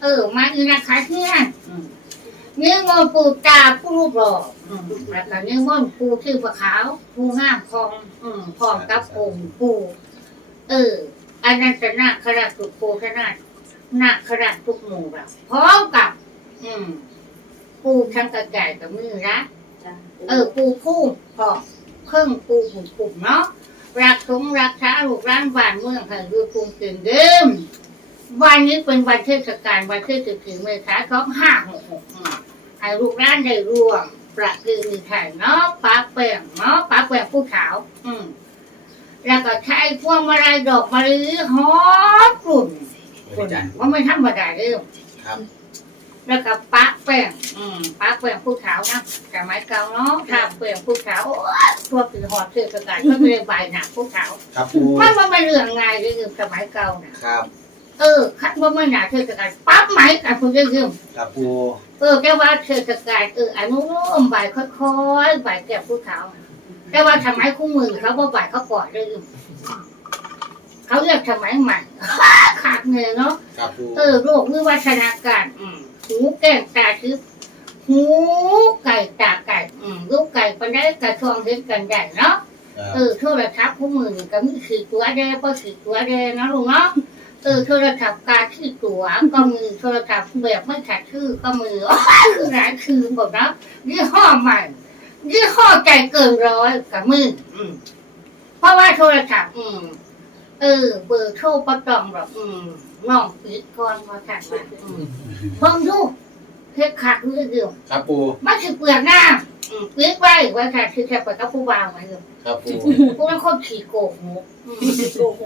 เออ มาอีนะคะเพื่อนอืมเนื้อมนต์ปูตาผู้รูปหล่ออืมแล้วก็เนื้อมนต์ปูชื่อปลาขาวปูงามพองอืมพร้อมกับองค์ปู เอออันนั้นจะนาคราชสุโคชนานาคราชทุกหมู่เราพร้อมกับ อืมปูทั้งกระจายกับมือนะ จ้ะเออปูคู่พอเพิ่งปูหุ่นกลุ่มเนาะ รักสงรักษาลูกร้านบ้านเมืองให้ดูภูมิเกินเดิมวันนี้เป็นวันเทศกาลวันที่สิบสี่เมษายนสองห้าหกหกให้ลูกร้านได้ร่วมประเพณีไทยเนาะปากแป้งเนาะปากแป้งผู้ขาว อืมแล้วก็ใช้พวงมาลัยดอกมะลิหอมกลุ่นกลุ่นว่าไม่ธรรมดาเด้อครับ แล้วก็ปากแป้งอืมปากแป้งผู้ขาวนะสมัยเก่าเนาะถ้าแป้งผู้ขาวโอ๊ยตัวปีหอดเทศกาลก็ไม่ได้ใบหนักผู้ขาวครับปูมันมันไม่เรื่องง่ายเลยคือสมัยเก่านะครับ เออคัดว่าไม่หนาเทศกาลปั๊บไหมกันคุณจะยืมครับปูเออแต่ว่าเทศกาลเอออนุโลมบ่ายค่อยๆบ่ายแก่ผู้ขาวน่ะแต่ว่าสมัยคู่มือเขาว่าบ่ายเขาปล่อยเลยยืมเขาเรียกสมัยใหม่ขาดเงินเนาะครับปูเออโรควิวัฒนาการอืม หูแก้มตาทึบหูไก่ตาไก่ อืมลูกไก่ปันได้กระทองเห็นกันใหญ่เนาะครับเออโทรศัพท์คู่มือนี่ก็มีขีดตัวแดงก็ขีดตัวแดงนะลุงเนาะเออโทรศัพท์การที่ตัวก็มีโทรศัพท์แบบไม่ขัดชื่อก็มีอ๋อคือหลายคือหมดนะยี่ห้อใหม่ยี่ห้อใจเกินร้อยกับมืออืมเพราะว่าโทรศัพท์อืม เออ เบอร์โทรประจองหรอกอืม น้องปิดก่อนพอถัดมาอืมเพิ่งดูเฮ็ดขาดมือเดียวครับปูมันคือเปลือกหน้าอืมปิดไว้ไว้ค่ะคือแค่ไปกับผู้วางไว้เลยครับปูพวกนั้นคนขี่โกงหกอืมโอ้โห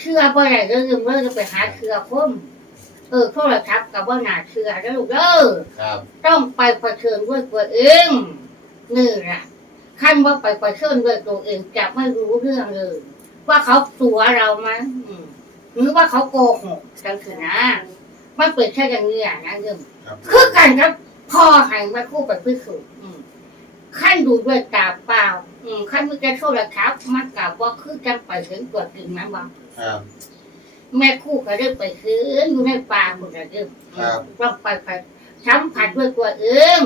เชื่อบ่ได้เรื่องเรื่องจะไปหาเชื่อพ่มเออโทรศัพท์กับว่าหนาเชื่อแล้วลูกเด้อครับต้องไปเผชิญด้วยตัวเองนี่แหละขั้นว่าไปเผชิญด้วยตัวเองจะไม่รู้เรื่องเลย ว่าเขาตัวเราไหมอืม หรือว่าเขาโกหกกันคือนะมันเป็นแค่อย่างนี้อะนะเรื่องครับคือกันครับพ่อให้มาคู่ไปพิสูจน์อืมขั้นดูด้วยตาเปล่า อืมขั้นมือจะโทรศัพท์มันกับว่าคือจังไปถึงตัวจริงนะว่าครับแม่คู่ก็ได้ไปคืนอยู่ในป่าหมดเลยเด้อครับต้องไปไปสัมผัสด้วยตัวเอง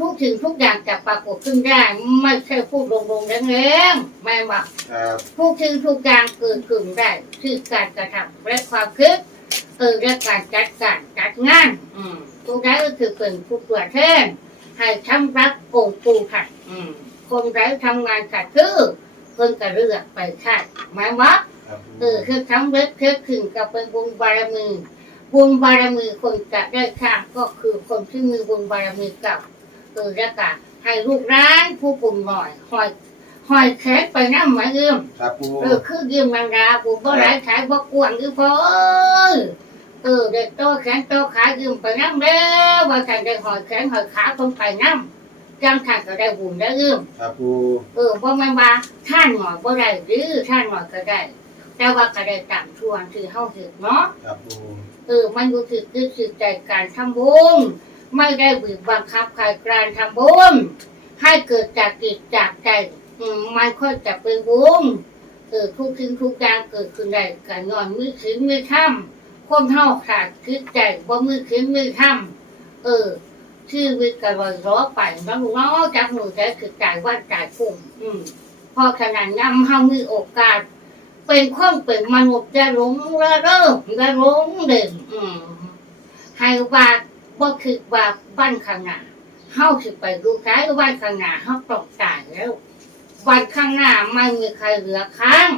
ทุกสิ่งทุกอย่างจะปรากฏขึ้นได้ ไม่ใช่พูดลงๆแรงๆไม่ว่าครับทุกสิ่งทุกอย่างเกิดขึ้นได้คือการกระทำและความคิดเออและการจัดการจัดงาน อืมทุกอย่างก็คือเป็นผู้ตรวจแทนให้ทำรับองค์ปูค่ะอืมคนไร้ทำงานขัดคือเพิ่นก็เลือกไปค่ะหมายว่าครับปูเออคือทั้งเล็กเคือขึ้นกับเป็นบุญบารมีบุญบารมีคนจะได้ข้ามก็คือคนที่มีบุญบารมีเกับ เออแล้วก็ให้ลูกร้านผู้ปุ่นหน่อยหอยหอยแขกไปน้ำหมายเอื้อมครับปูเออคือยืมมันราบุญบ่หลายขายบ่กวางคือพอเอ้ยเออเด็กโตแขนโตขายืมไปน้ำแล้วว่าท่านได้หอยแขนหอยขาคนไปน้ำจังท่านก็ได้บุญได้เอื้อมครับปูเออว่ามันว่าท่านหน่อยบ่ได้หรือท่านหน่อยก็ได้แต่ว่าก็ได้ตามชวนคือเฮาเห็นเนาะครับปูเออมันอยู่ที่คือคือใจการทำบุญ ไม่ได้บีบบังคับใครการทำบุญให้เกิดจากจิตจากใจอืมมันค่อยจะเป็นบุญเออทุกสิ่งทุกอย่างเกิดขึ้นได้การนอนมือขึ้นมือค่ำคนเฮาขาดคิดใจว่ามือขึ้นมือค่ำเออชีวิตก็ลอยล้อไปแล้วลูกเนาะจากมือใจคือจ่ายว่าจ่ายคุ้มอืมพอขนาดนำเฮามีโอกาส เป็นคนเป็นมนุษย์จะหลงระเริ่มจะหลงเด่นอืมให้ว่า บ่คือว่าบ้านข้างหน้าเฮาสิไปดูใช้บ้านข้างหน้าเฮาต้องตายแล้ววันข้างหน้าไม่มีใครเหลือค้าง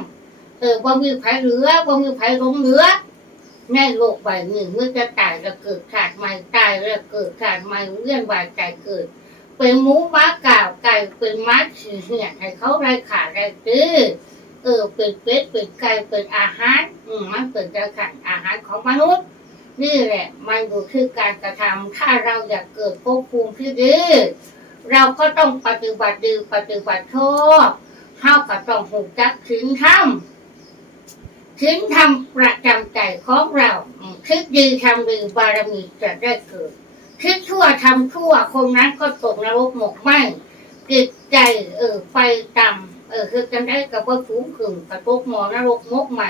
เออบ่มีใครเหลือบ่มีใครหลงเหลือในโลกใบนี้เมื่อจะตายแล้วเกิดขาดใหม่ตายแล้วเกิดขาดใหม่เวียนว่ายใจเกิด เป็นหมูม้ากาวไก่เป็นม้าเหี่ยให้เขาไรขาดไรตื้อเออเป็นเป็ดเป็นไก่เป็นอาหารอืมมันเป็นกระขันอาหารของมนุษย์ นี่แหละ มันอยู่ที่การกระทำถ้าเราอยากเกิดภพภูมิที่ดี เราก็ต้องปฏิบัติดีปฏิบัติชอบเท่ากับต้องหูจักถึงธรรมถึงทำประจำใจของเราคิดดีทำดีบารมีจะได้เกิดคิดชั่วทำชั่วคนนั้นก็ตกนรกหมกไหมจิตใจเออไฟต่ำเออคือกันได้กับว่าสูงขึ้นกับตกหมอนรกหมกใหม่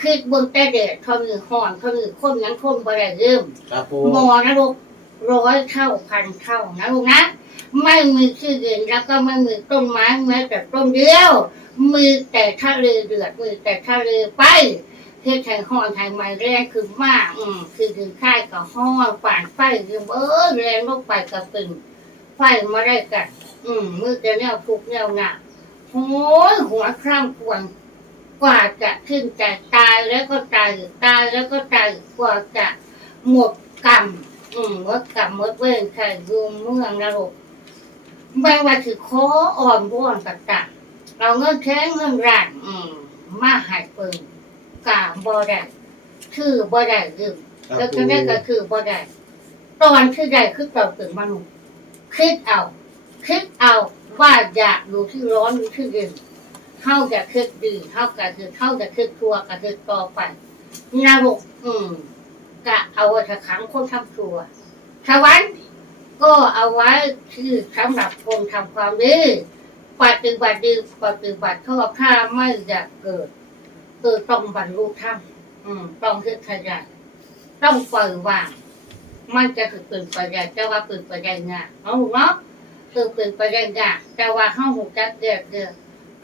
คือเบิ่งแต่เด็ดเท่านี้ห่อนเท่านี้คนยังคนบ่ได้เริ่มครับปูมอนะลูกร้อยเท่าพันเท่านะลูกนะ ไม่มีชื่ออื่นแล้วก็ไม่มีต้นไม้แม้แต่ต้นเดียวมีแต่ทะเลเดือดมีแต่ทะเลไปเพื่อไทยห้อนไทยใหม่แรงคือมาก อืมคือถึงค่ายกับห้อนป่านไฟคือเออแรงลงไปกับเป็นไฟมาได้กันอืมมือจะแนวทุกข์แนวหนักโอ้ยหัวคร่ำควร กว่าจะขึ้นแต่ตายแล้วก็ตายตายแล้วก็ตายกว่าจะหมดกรรมอืมหมดกรรมหมดเวรใครยุงเมืองนรกไม่ว่าถือขออ่อนบ้วนต่างๆเราเงินแค่เงินรันอืมมาหายเปิงกาบ่ได้ชื่อบ่ได้ยืมแล้วก็ได้ก็คือบ่ได้ตอนที่ได้คือตอนเป็นมนุษย์คิดเอาคิดเอาว่าอยากอยู่ที่ร้อนหรือที่เย็น เข้าจะคิดดีเข้าก็คือเข้าจะคิดตัวก็คือต่อไปนรกอืมกะเอาไว้ถ้าขังคนทำตัวสวรรค์ก็เอาไว้ที่สำหรับคนทำความดีปฏิบัติดีปฏิบัติชอบถ้าไม่อยากเกิดเกิดต้องบรรลุธรรมอืม ต้องคิดขยันต้องปล่อยวางมันจะถือเป็นไปได้แต่ว่าเป็นไปได้ง่ายเอาเนาะคือเป็นไปได้ง่ายแต่ว่าห้าหูจักเดือดเดือด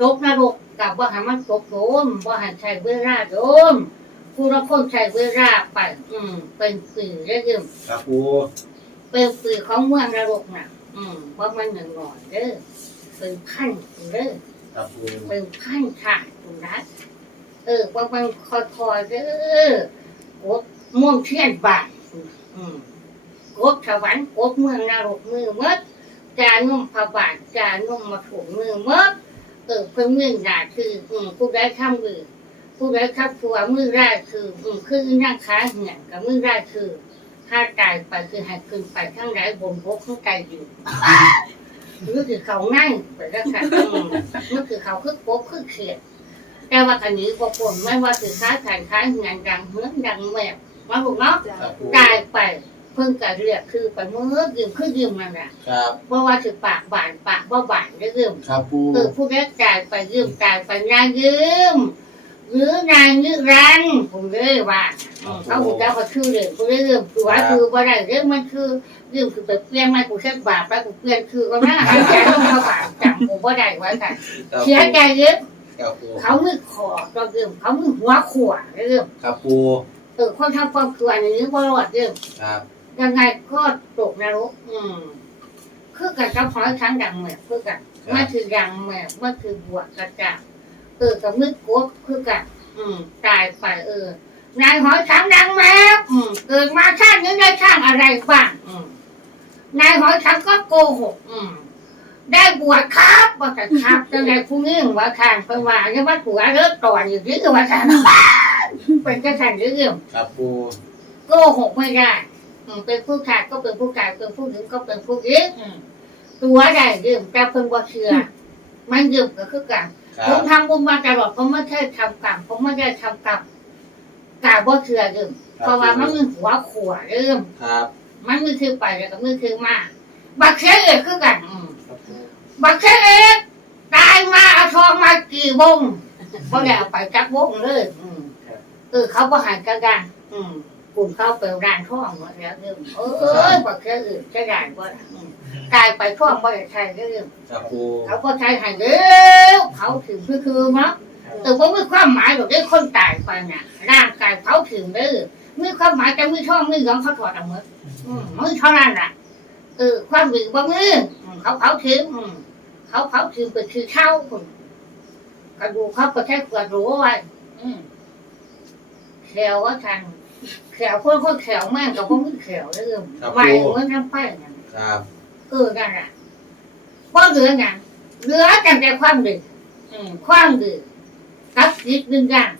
ตกนรกกับว่าให้มันตกโดมว่าให้ใช้เวลาโดมผู้รับคนใช้เวลาไปอืม เป็นปีเรื่อยครับปูๆเป็นปีของเมืองนรกน่ะ อืมว่ามันหนึ่งหน่อยเด้อเป็นพันเด้อครับปูเป็นพันค่ะคุณรัฐเออว่ามันคอยคอยๆเด้อโอ้ม่วงเทียนบาทอืมกบถวันกบเมืองนรกมือมดจานุ่มพระบาทจานุ่มมาถูกมือมด เออเพิ่งมือหนาคือ อืมผู้ได้ทำมือผู้ได้ขับผัวมือแรกคือ อืมคือนั่งขาเหี่ยงกับมือแรกคือถ้าตายไปคือให้ขึ้นไปข้างไหนบนบกข้างใจอยู่หรือคือเขาง่ายไปแล้วค่ะอืมมันคือเขาคือกบคือเขียดแต่ว่าคันนี้ก็คนไม่ว่าถือค้าขายค้างานดังเหมือนดังแมวมาถูกเนาะครับปูตายไป เพิ่งกะเรียกคือไปเมื่อยืมคือยืมนั่นแหละครับเพราะว่าถือปากบานปากว่าบานได้ยืมครับปูเออผู้แรกจ่ายไปยืมจ่ายไปนายยืมหรือนายนิรันดร์ผมเลยว่าอืมเขาหูเจ้าก็ชื่อเลยกูได้ยืมคือว่าคือว่าได้เรื่องมันคือยืมคือไปเปลี่ยนไม่กูเช็คบาปแล้วกูเปลี่ยนคือก็น่าหายใจต้องเข้าบาปจับกูว่าได้ไว้กันครับเสียใจเยอะครับปูเขามือคอตัวเดิมเขามือหัวขวาเรื่องครับปูเออคนทำความคืออันนี้ว่ารอดเรื่องครับ ยังไงก็ตกนรกอืมคือกันกับหอยครั้งดังแม่คือกันมันคือดังแม่มันคือบวชกระจาเออกับมือกบคือกันอืม ตายไปเออนายหอยครั้งดังแม่อืมเกิดมาชาตินี้ได้ช่างอะไรบ้างอืมนายหอยครั้งก็โกหกอืมได้บวชครับว่าแต่ครับจังไดผู้นี้ว่าทางไปว่าเนี่ยว่าผัวเลิกต่ออยู่ที่ว่าทางเป็นกระสันเรื่องครับปูโกหกไม่ได้อืม เป็นผู้ชายก็เป็นผู้ชายเป็นผู้หญิงก็เป็นผู้หญิงอืมตัวได้ยืมแต่เพิ่นบ่เชื่อมันยืมก็คือกันครัผมบทำบุญมาตลอดผมไม่ใช่ทำกรรมผมไม่ได้ทำกรรมกาบ่เชื่อยืมเพราะว่ามันมีหัวขวายืมครับมันมือคือไปแล้วก็มือคือมาบักเชื่อเอกคือกันอืมครับปูบักเชเอกตายมาเอาทองมากี่วงเขาได้เอาไปจักวงเลยอืมเออเขาก็หายกันกันอืม กลุ่มเขาไปร้านทองหมดแล้วเรื่องเออเออบักเชเอกจะได้บ่ล่ะอืมกลายไปทองบ่ได้ใช้เรื่องครับปูเขาก็ใช้ให้เร็วเขาถึงคือคือเนาะเออผมมีความหมายแบบได้คนตายไปน่ะร่างกายเขาถึงเด้อมีความหมายจะมีทองมีเหลืองเขาถอดออกหมดอืมมันเท่านั้นแหละเออความดีบ่มีอืมเขาเขาถึงอืมเขาเขาคือเป็นคือเช่าคนกระดูกเขาก็ใช้กระดูกไว้อืมแขวว่าทาง แขวคนคนแขวแม่งกับคนไม่แขวเรื่องไหวเหมือนทำไปนั่นครับเออนั่นแหละว่าเหลือไงเหลือแต่แต่ความดีอืมความดีกับจิตวิญญาณ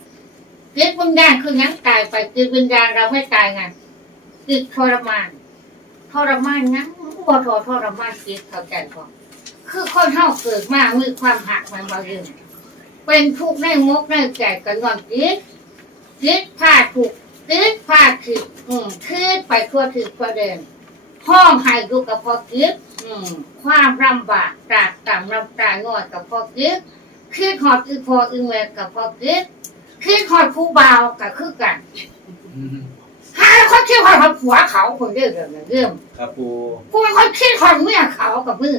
จิตวิญญาณคือยังตายไปจิตวิญญาณเราไม่ตายไงจิตทรมานทรมานนะบ่ทอทรมานจิตเข้าใจพอคือคนเฮาเกิดมามีความหักมันบ่ยืนเป็นทุกข์ในมกในใจกันก่อนคิดคิดพลาดถูก คิดพลาดผิดอืมคิดไปทั่วถึงประเด็นห้องให้ดูกับพอคิดอืมความลำบากตรากต่ำลำตาง่อยกับพอคิดคิดหอดอีพออีแม่กับพอคิดคือคอยผู้เบาวกับคือกันหาคนคิดคอยผัวเขาคนเรื่องเรื่องเรื่องครับปูกูเป็นคนคิดคอยเมียเขากับมือ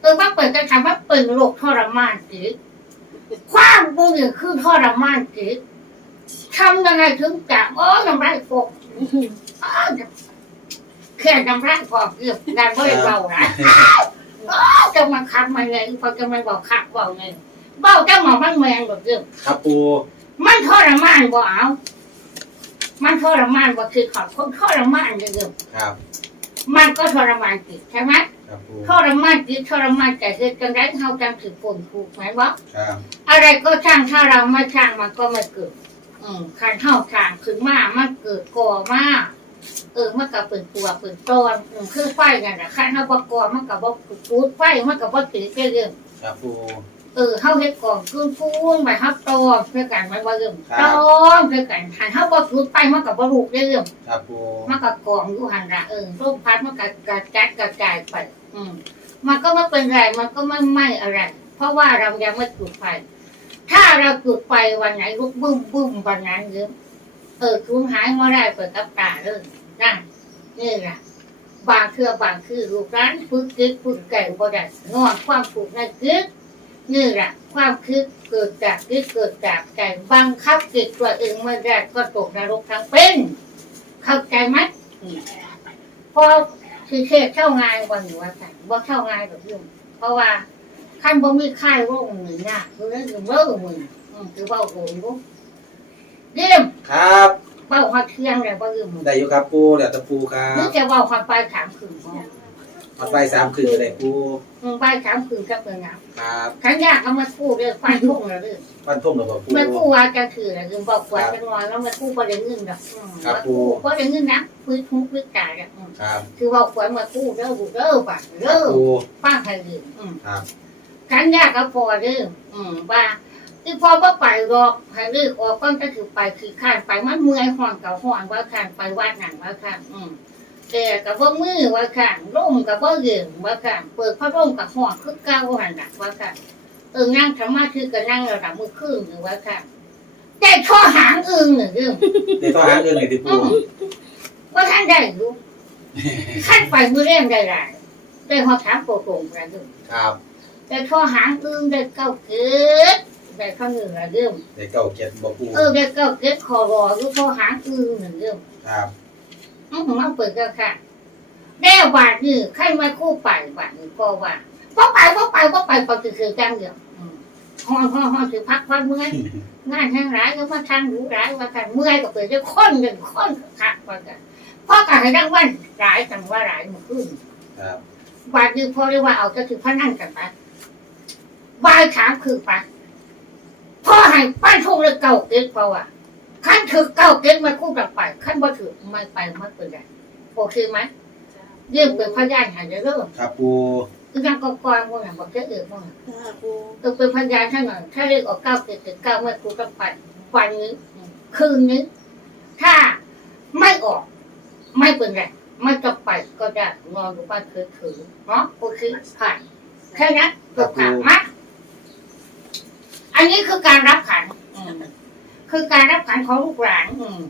เออว่าเปิดกันทำว่าเปิดโรคทรมานจิตความบุญคือทรมานจิต ทำยังไงถึงจะโอ้ยำไรฟกอ้าวแค่ยำไรฟอกเรื่องงานไม่ได้เบานะอ้าวจะมาคับมาไงพอจะมาบอกคับบอกไงเบาจะหมอมันแมงแบบเรื่องครับปูมันทรมานบ่เอา มันทรมานบ่คือขอบคนทรมานเดิมครับ มันก็ทรมานจิตใช่ไหมครับปูทรมานจิตทรมานใจคือจังไรเฮาจังถือผลถูกไหมวะครับอะไรก็ช่างถ้าเราไม่ช่างมันก็ไม่เกิด อืมคันเท่าช่างขึ้นมามันเกิดก่อมาเออมันก็เป็นตัวเป็นตอนอืมคือไฟนั่นแหละคันเท่าบ่ก่อมันก็บ่ปูดไฟมันก็บ่ติดเรื่อง ครับปู เออเฮาเฮ็ดก่อนคืนฟูนไปฮับตอมเพื่อกันมันว่าเรื่องตอมเพื่อกันหันเฮาบ่ถูดไปมันก็บ่รู้เรื่อง ครับปู มันก็กองอยู่หันละเออลมพัดมันก็กระจัดกระจายไป อืม มันก็ไม่เป็นไร มันก็ไม่ไหม้อะไร เพราะว่าเรายังไม่จุดไฟ ถ้าเราจุดไฟวันไหนลุกบึ้มบึ้มวันนั้นเยอะเออคุณหายมาได้เปิดกับตาเลยนั่นนี่แหละบางเครือบางคือลูกร้านฝึกกึกฝึกไก่บ่ได้งอนความผูกในกึกนี่แหละความคิดเกิดจากคิดเกิดจากใจบังคับจิตตัวเองเมื่อแรกก็ตกนรกทั้งเป็น เข้าใจไหมพอคือเทศเท่างานวันหนึ่งวันสั่งว่าเท่างานแบบยุ่งเพราะว่า ขั้นบ่มีค่ายโร่งหนึ่งนะคือนั่นคือเลิกมึงอืมคือเบ้าโหงรู้เยี่ยมครับ เบ้าหัดเที่ยงเลยว่ายืมได้อยู่ครับปูเดี๋ยวตะปูครันึกจะเบ้าหัดไปถามคืนพ่อมาไปสามคืนก็ได้ปูมึงไปถามคืนก็เป็นไงครับขันยากเอามาพูดเรื่องฟันทุ่งแล้วเรื่องฟันทุ่งหรือเปล่าปู มันกู้ว่าจะถืออะไรคือบอกว่าจะงอนแล้วมันกู้ประเด็นเงินดอกอืมครับมันกู้ประเด็นเงินนะพื้นทุกพื้นกายอะอืมครับคือบอกว่ามากู้เด้อบุเด้อป่ะครัเด้อปูป้าใครยืมอืมครับ ขันยากก็พอเด้ออืมว่าที่พอก็ไปหรอกให้เลือกออกก็จะถือไปคือข้านไปมันเมื่อยห่อนกับห่อนว่าข้านไปวัดหนังว่าข้านอืมแต่กับว่ามือว่าข้านร่มกับว่าเยืมว่าข้านเปิดพัดร่มกับห่อนคือเก้าหันหนักว่าข้านเออนั่งธรรมะคือกันนั่งระดับมือครึ่งหรือว่าข้านแต่ข้อหางอึงหนึ่งเรื่องได้ข้อหาเงินเลยที่ปูว่าท่านได้รู้ขั้นไปมือเร่งได้ไรได้หอถามโปร่งอะไรด้วยครับ แต่ข้อหางอึงได้เก้าเกิดได้ข้อหนึ่งอะไรเรื่องได้เก้าเจ็ดบ่ปูเออได้เก้าเกิดคอรอหรือข้อหางอึงหนึ่งเรื่องครับอืมมาเปิดกันค่ะได้บาทนี่ใครมาคู่ไปบาทนี่ก็ว่าก็ไปก็ไปก็ไปปฏิเสธจังเดียวอืมห้องห้องห้องถือพักพักเมื่อยงานแห้งร้ายก็มาทางรู้ร้ายว่ากันเมื่อยก็เปิดจะค้นหนึ่งค้นคักว่ากันพ่อการให้ดังวันร้ายจังว่าร้ายมันขึ้นครับบาดยือพอเรียกว่าเอาก็คือพนันกันไป บายถามคือไปพ่อให้ป้านทงเลยเก่าเก็ตเพราะว่าขั้นถือเก่าเก็ตมาคู่กับไปขั้นบ่ถือไม่ไปไม่เป็นไรโอเคไหมเยี่ยมเป็นพยานหายเริ่มครับปูคือยังกองกองพวกนั้นบอกจะเอือพวกนั้นค่ะปูต้องเป็นพยานท่านหน่อยถ้าเรียกออกเก้าเจ็ดเจ็ดเก้าเมื่อครูต้องไปวันนี้คืนนี้ถ้าไม่ออกไม่เป็นไรไม่ต้องไปก็ได้นอนอยู่บ้านคือถือเนาะโอเคผ่านแค่นั้นจบข่าวมัด อันนี้คือการรับขันอืมคือการรับขันของลูกหลานอืม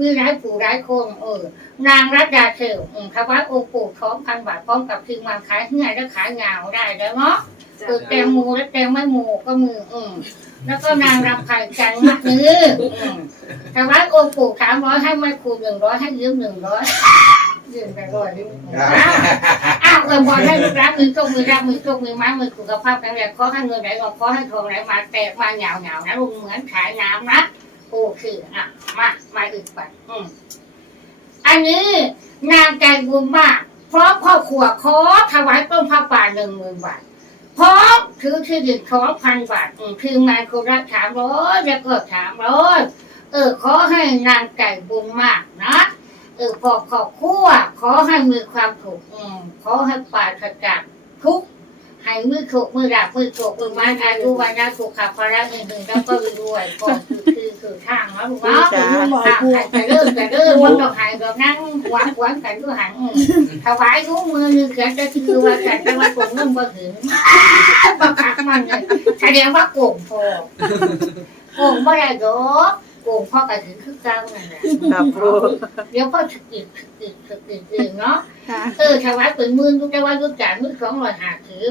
มีหลายปู่หลายคนเออนางรัตดาเซลอืมถวายองค์ปู่ท้องพันบาทพร้อมกับทีมงานขายเงื่อนและขายเงาได้แล้วเนาะจ้ะเออแตงโมและแตงไม่โมก็มืออืมแล้วก็นางรำไผ่จันมัดมืออืมแต่ว่าโอปลูกสามร้อยให้ไม่ครูหนึ่งร้อยให้ยืมหนึ่งร้อยยืมไปร้อยยืมครับอ้าวเออบอลให้ลูกรักมือจกมือรับมือจกมือไม้มือสุขภาพแข็งแรงขอให้เงินไหลออกขอให้ทองไหลมาแตกมาเหงาเหงานะลุงเหมือนขายน้ำนะโอเคอะมามาอีกไปอืมอันนี้นางใจบุญมากพราะครอบครัวขอถวายต้นผ้าป่าหนึ่งหมื่นบาทพร้อมถือที่ดินสองพันบาทอืมคืองานคนละสามร้อยแล้วก็สามร้อยเออขอให้นางไก่บุญมากนะ เออพอขอบคู่ขอให้มีความถูกอืมขอให้ปราศจากทุกข์ให้มือถูกมือดับมือถูกมือไม้อายุวันนะถูกขับพระหนึ่งหนึ่งแล้วก็รวยๆก่อนคือคือคือทางนะลูกปูเนาะจ้าหน่อยอะปูใครจะเริ่มจะเริ่มมันต้องหายดอกนั่งหวานหวานกันด้วยหันอืมถวายรู้มือหนึ่งเขียนจะคือว่ากันแต่ว่าผมเริ่มบ่ถึงบังคับมันเลยแสดงว่าโกงพอโกงไม่ได้ดอก โกงพ่อกระถึงคือเก้านั่นแหละครับปูเดี๋ยวพ่อสกิดสกิดสกิดเองเนาะค่ะเออถวายเป็นหมื่นก็จะว่ายุจ่ายมือสองร้อยห้าสิบ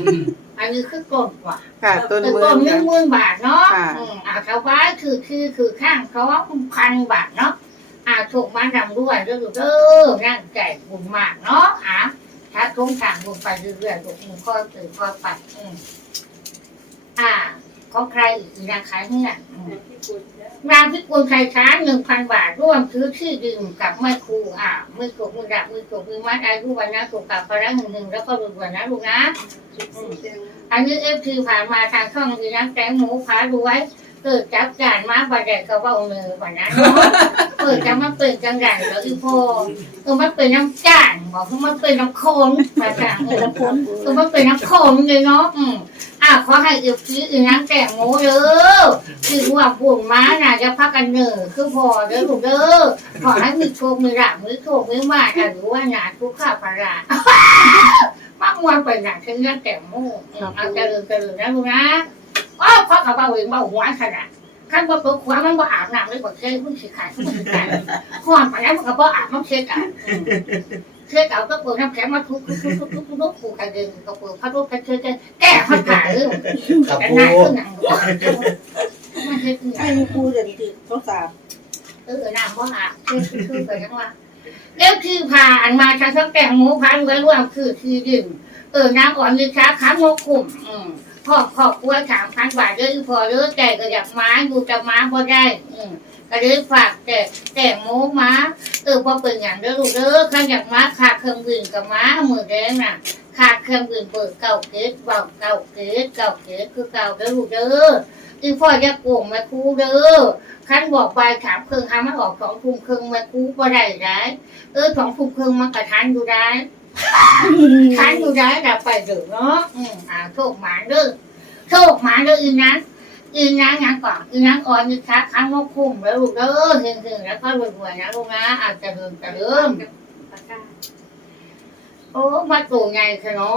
อืมอันนี้คือก้นกว่าค่ะต้นเป็นมือก้นหนึ่ค่ะงหมื่นบาทเนาะค่ะอืมอ่าถวายคือคือคือข้างเขาว่าพันบาทเนาะอ่าถูกมาดำด้วยเด้อเด้อนั่งใจบุญมากเนาะอะถ้าทงทางบุญไปเรื่อยๆลูกมึงก็ตื่นก็ไปอืมอ่า ของใครอีกนางขายเนี่ยอืมนางพิกุลไทยช้าหนึ่งพันบาท ร่วมซื้อที่ดินกับแม่ครูอ่ามือถูกมือดับมือถูกมือมัดอายุวันนะถูกกับพระหนึ่งหนึ่งแล้วก็รวยๆนะลูกนะอันนี้เอฟทีผ่านมาทางช่องดีนะแกงหมูผารวยเกิดจับจานมาบาดแดดก็ว่าเอาเนื้อวันนั้นเนาะเปิดจะมาเป็นจังไรแล้วอีพ่อเออมันเป็นน้ำจานบอกว่ามันเป็นน้ำโคนมาจากเออเออมันเป็นน้ำโคนเลยเนาะ ขอให้เอฟทีอีนังแกงหมูเด้อคือว่าบุญม้าน่ะจะพักกันเหนื่อคือพอเด้อลูกเด้อขอให้มีโชคมีลาภมีโชคมีมาอ่รือว่าหนาทุกข้าพรามักมวนไปหนักถึงนั่นแต่มู่อืมเอาเจริญเจริญนะลูกนะอ้าวพ่อเขาว่าเวงว่าหัวขนาดขั้นว่ตัวขวามันบ่อาบน้ำเลยบ่เคยพุ่งสิขาดพุ่งสิขาดห่อนไปแล้วมันก็บ่อาบมันเช็ดอืม เช็ดเอาก็เปิดน้ำแข็งมาทุบทุบทุบทุบทุบทุบทุบผูกกันเดินก็เปิดพัดลมกันเช็ดกันแก้พัดขาเลยครับแต่ปูหน้าขึ้นหนังบ่มันเช็ดหนัให้งครูจะติดทดสอบเออน้ำว่าอะคือคือคือไปทั้งว่าเดี๋ยวคือผ่านมาทางทั้งแกงหมูพันไว้รวมคือที่ดินเออน้ำอ่อนมีค้าค้างกขุ่มอืมพ่อพ่อกล้วยสามพันบาทเยอะพอเยอะแต่ก็อยากม้าอยู่จะมาพอได้ อืม ก็เลยฝากแต่แต่หมูม้าเออพอเป็นอย่างเด้อลูกเด้อข้าอยากม้าขาดเครื่องบินกับม้ามือแดงน่ะขาดเครื่องบินเปิดเก่าเกตเบาเก่าเกตเก่าเกตคือเก่าเด้อลูกเด้ออีพ่อจะโกงแม่ครูเด้อขั้นบอกไปถามเครื่องทำมันออกสองทุ่มครึ่งมากูก็ได้ได้เออสองทุ่มครึ่งมันกระทันอยู่ได้ทันอยู่ได้แต่ไปเดือเนาะอืมอ่าโชคหมาเด้อโชคหมาเด้ออีนั้น อีนั้นยังก่อนอีนั้นอ่อนมีค้าค้างนกคุ้มแล้วลูกเด้อหึงหึงแล้วก็รวยๆนะลูกนะอาจจะเดินจะเริ่มโอ้มาตัวใหญ่เถอะเนา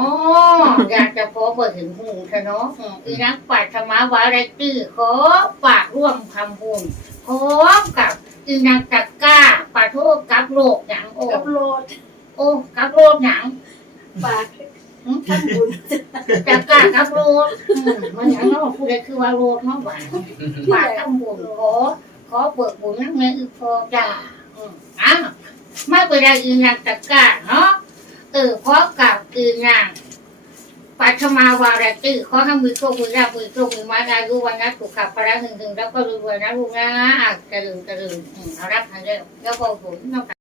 ะอยากจะพบเปิดถึงหูเถอะเนาะอีนักปัดธรรมะวาไรตี้ขอฝากร่วมทำบุญพร้อมกับอีนางตะก้าปาโทษกับโลกหนังโอ้กับโลดโอ้กับโลกหนังปาก อืมทำบุญตะกร้ากับโลกอืมมันอย่างนั้นพูดได้คือว่าโลกเนาะหวานปากทำบุญขอขอเปิดบุญนั่งในอีพอจ้าอืมอะมาไปได้อีนางตะกร้าเนาะเออพร้อมกับอีนางปัชมาวาระตือขอให้มือโชคมือราบมือโชคมือมาได้รู้วันนั้นถูกขับพระหึงหึงแล้วก็รวยๆนะลูกนะอะกระลืมกระลืมอืมเอารับทันเร็วแล้วก็บุญน้อง